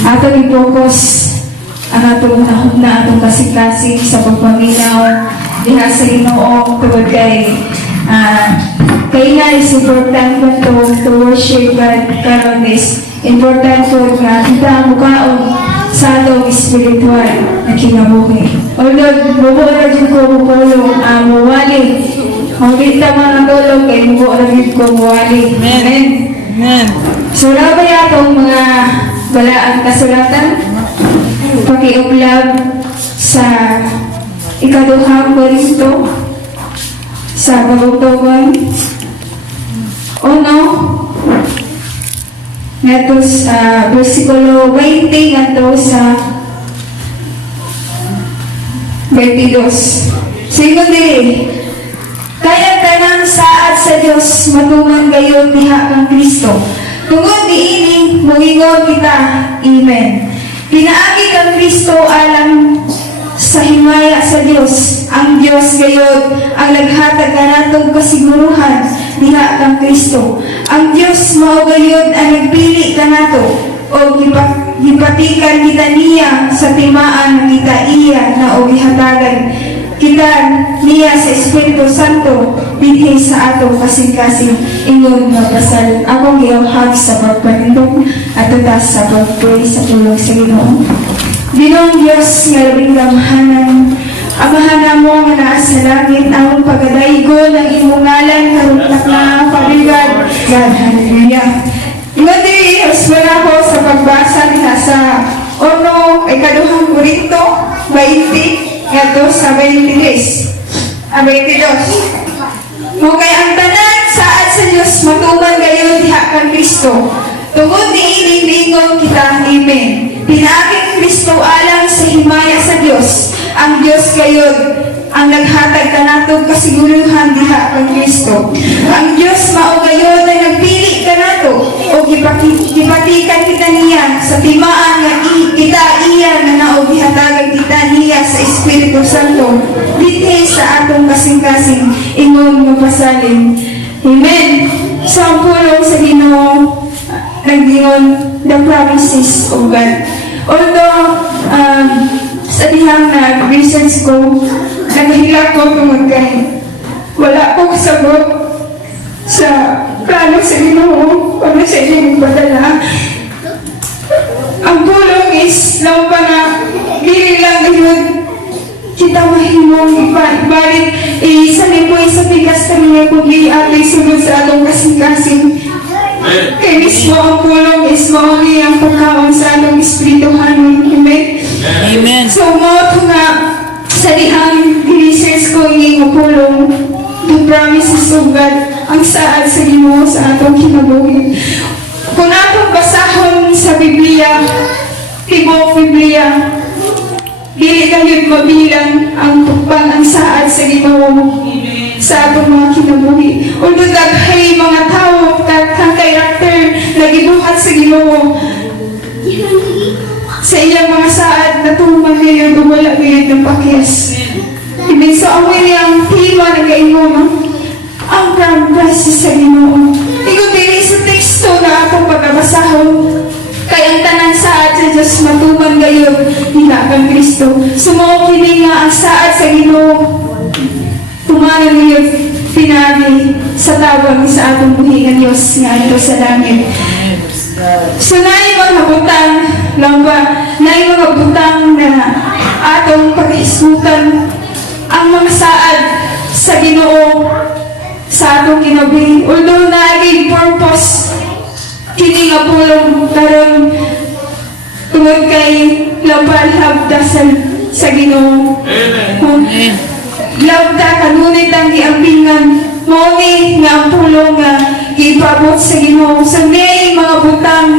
Ato i-focus ang atong atong kasing-kasing sa pagpaminaw diha sa Ginoo tungod kay nga is important to worship God karon is important po nga kita mukaon sa atong spiritual na kinabuhi. Although bubo na dyan ko mupulong muwali, mawita mga tulong kay bubo na dyan ko muwali. Amen. Amen. So labay atong mga balaan kasulatan pakiuglab sa ikaduhang Korinto sa pagtutugon ngadto sa versikulo 20 ngadto sa 22. Sigon diri, kaya tanang saad sa Dios matuman gayon diha kang Kristo. Tungod diini moingon kita, amen. Pinaagi kang Kristo alang sa himaya sa Dios. Ang Dios gayud ang naghatag kanatong kasiguruhan diha kang Kristo. Ang Dios mao gayud ang nagpili kanato o gipatikan kita niya sa timaan nga kita iya na o gihatagan kita niya sa Espiritu Santo dinhi sa atong kasing-kasing ingon nga pasal. Akong giawhag sa pagpanindog at tutas sa pagpray sa tulong sa Ginoo. Ginong Diyos nga labing gamhanan, amahan mo nga naa sa langit, ang pagadaygo ng imong ngalan karuntak na pabigat. God, hallelujah. Ingon diri, aswala ko sa pagbasa diha sa ikaduhang Korinto 20 ngadto sa 22. Kay ang tanan saad sa Dios matuman gayon diha kang Kristo. Tungod diining lingon kita, amen. Pinaaging Kristo alang sa himaya sa Dios. Ang Dios gayud ang naghatag kanatong kasiguruhan diha kang Kristo. Ang Dios mao gayud ay nagpili kanato o gipatikan kita niya sa timaan nga kita iya na naog gihatagan kita niya sa Espiritu Santo dinhi sa atong kasing-kasing ingon nga pasalin. Amen. Sa pulong sa Ginoo nagdingon the promises of God. Although sa dihang research ko, naghihila ko tungod kay wala ko sagot sa plano sa Ginoo para sa inyong padala. Ang pulong is lang pa na dili lang yun kita mahimong ibalik sa lipoy sa bigas kami kundi ating sunod sa atong kasing-kasing. Kay mismo ang pulong is mauli ang pagkaon sa atong espirituhan. Amen? Amen. So mo ito nga sa dihang research ko yung pulong the promises of God ang saad sa Ginoo sa atong kinabuhi. Kung atong basahon sa Biblia, tibok Biblia, dili kayo mabilang ang tukpan ang saad sa Ginoo sa atong mga kinabuhi. Although daghay mga tao kang karakter na gibuhat sa Ginoo sa iyang mga saad na tuman ngayon wala ngayon ng pakyas. Ibig sa amoy niyang tema na gaingon ang promises sa Ginoo. Ikaw dili sa teksto na atong pagkabasahon kay ang tanan saad sa Diyos matuman gayon diha kang Kristo. Sumo kini nga ang saad sa Ginoo tumanan ngayon pinabi sa tawag sa atong buhi ng Diyos nga ito sa langit. So naay mga butang lang ba? Naay mga butang na atong pag-iskutan ang mga saad sa Ginoo sa atong kinabuhi. Although naay purpose kini nga pulong karon tungod kay lampal habda sa Ginoo. Amen. Labda kanunay tang giambingan mo ni nga ang pulong nga gipaabot sa Ginoo. Sa may mga butang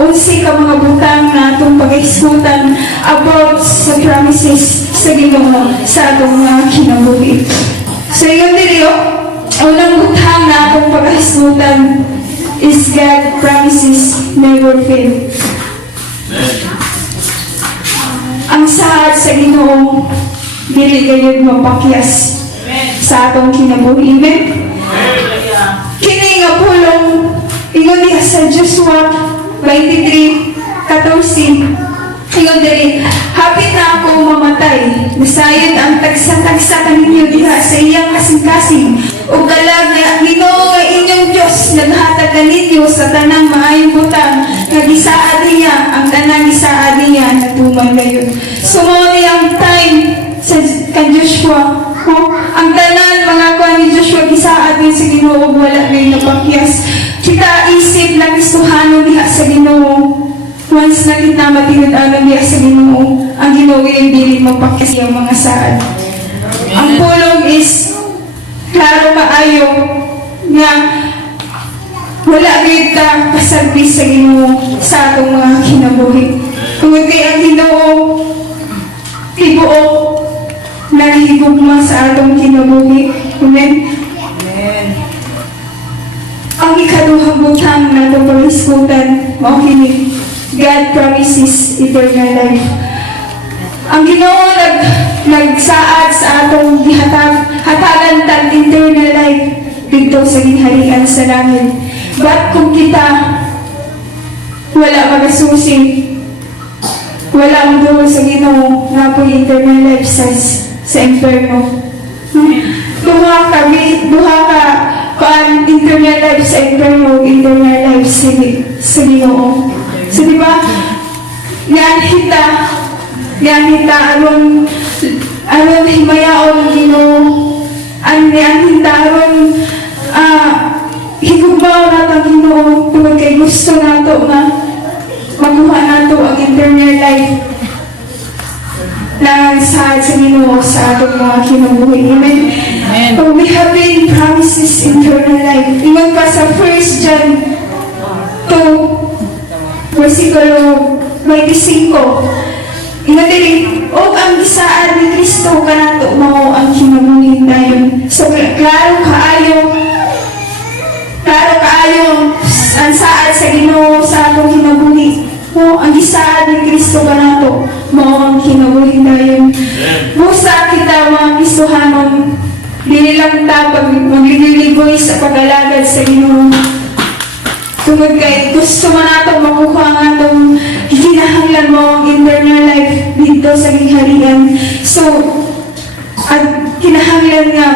unsi ka mga butang na atong pag-iskutan about sa promises sa Ginoo sa atong mga kinabuhi. So yun dito, unang butang na atong pag-iskutan is God promises never fail. Ang saad sa Ginoo dili gayud mapakyas sa atong kinabuhi. Amen. Kini nga pulong ingon diha sa Joshua 23 14. Ingon diri, hapit na ako mamatay. Nasayod ang tagsa-tagsa kaninyo diha sa iyang kasing-kasing. Ug galag nga Ginoo nga inyong Dios naghatag kaninyo sa tanang maayong butang nga gisaad niya ang tanang gisaad niya natuman gayon. So mao ni ang time sa kan Joshua. Ang tanan mga kuan ni Joshua gisaad ni sa Ginoo ug wala gay napakyas. Kita isip na Kristohano diha sa Ginoo. Once na kita matingad-alam diya sa Ginoo, ang Ginoo yung dili magpakyas yung mga saad. Ang pulong is klaro maayo nga wala gayud ka kasabis sa Ginoo sa atong mga kinabuhi. Tungod kay ang Ginoo tibuok na higugma sa atong kinabuhi. Amen. Ang ikaduhang butang na itong pag-iskutan, mao kini God promises eternal life. Ang Ginoo nagsaad sa atong hatagan tag eternal life dito sa ginharian sa langit. But kung kita wala magasusi, wala ang dulo sa Ginoo nga po eternal life sa inferno. Duha ka eternal life sa inferno, eternal life sa Ginoo. So di ba? Yan hita aron himayaon ng Ginoo. Yan hita aron higugmaw nato ang Ginoo tungod kay gusto nato nga makuha nato ang eternal life na sa Ginoo sa atong mga kinabuhi. Amen. So we have been promises eternal life. Ingon pa sa 1 John 2 versikulo 25. Inadili, o ang gisaad ni Kristo kanato mao ang kinabuhi dayon. So klaro kaayo ang saad sa Ginoo sa atong kinabuhi. O ang gisaad ni Kristo kanato mao ang kinabuhi dayon. Busa kita mga Kristohanon, dili lang ta magliligoy sa pag-alagad sa Ginoo. Tungod kay gusto man nato makuha ang atong kinahanglan mo ang eternal life dito sa gingharian. So, at kinahanglan nga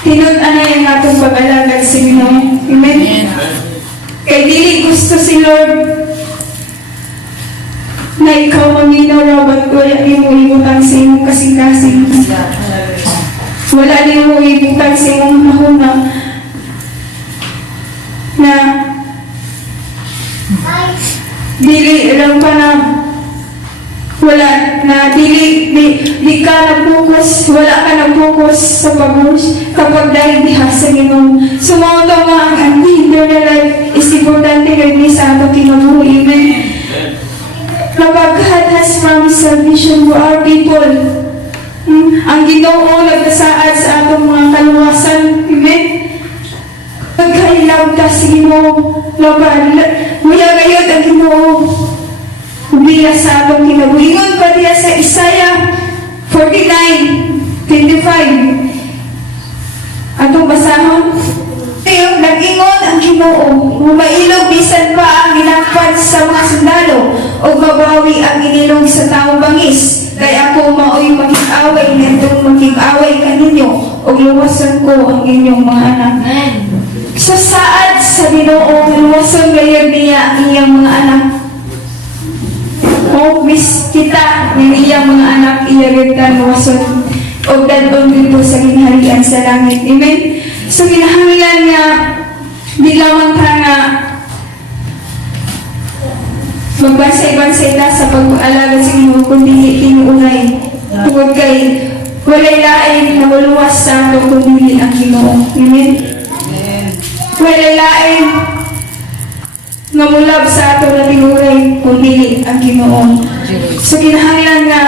tinud-anay ang atong pag-alagad sa Ginoo. Amen? Kay dili gusto si Lord na ikaw maminaw raw ba't wala niyo mo ibutang sa imong kasing-kasing. Wala niyo mo ibutang sa imong mahuna na dili lang pa na wala na di ka nag-focus, wala ka nag-focus sa kapag dahil diha sa Ginoo. Sumunod nga ang eternal life is importante rin sa atong kinabuhi. Amen. Kapag God has promised salvation for our people, ang Ginoo nagtasaad sa atong mga kaluwasan. Amen. Pagkailaw ka sa Ginoo, laban, wala gayod ang Ginoo. Ubila sa atong kinabuhi. Ingon pa diya sa Isaiah 49:25. Atong basahon. Ngayon, nag-ingon ang Ginoo, mailog bisan pa ang ginakpan sa mga sundalo, o mabawi ang inilog sa taong bangis. Kaya ako mao'y makik-away, nitong makik-away kaninyo, o luwasan ko ang inyong mga anak. So saad sa Ginoo, luwasan gayon niya ang iyang mga anak. O bis kita, niyang mga anak, iyagad ka luwasan. O dadon dito sa ginharian sa langit. Amen? So ginahanglan nga, di lamang ka nga magbansay-bansay ta sa pag-alaga sa Ginoo, kundi tinuunay. Tungod kay walay lain na maluwas sa ato kundi ang Ginoo. Amen? Walay lain nga mulab sa ato na tinuray kundi ang Ginoo. So kinahanglan nga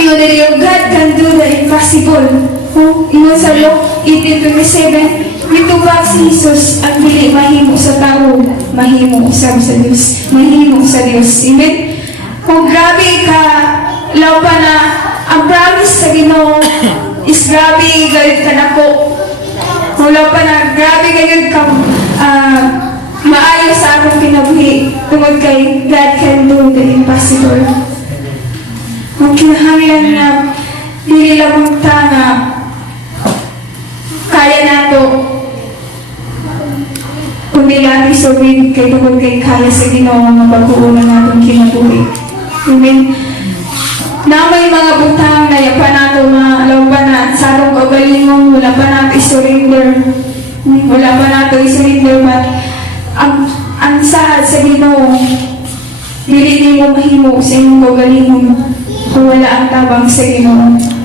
ingon diri, God can do the impossible. Ingon sa Luke 18:27, mitubag si Jesus ang dili mahimo sa tao, mahimo usab sa Dios, mahimo sa Dios. Amen. Kung grabe ka law pa na ang promise sa Ginoo is grabe gayud ka nako. Kung law pa na grabe gayud ka maayo sa akong kinabuhi tungod kay God can do the impossible. Ang kinahanglan na dili lamang ta nga kaya nato kundi lagi subin kay tungod kay kaya sa Ginoo nga pag-uunan natong kinabuhi. Amen. Na may mga butang na yapa nato nga alaw pa na sa atong kaugalingon wala pa nato i-surrender. Wala pa nato i-surrender but ang sahad sa Ginoo dili nimo mahimo sa imong kaugalingon kung wala ang tabang sa Ginoo.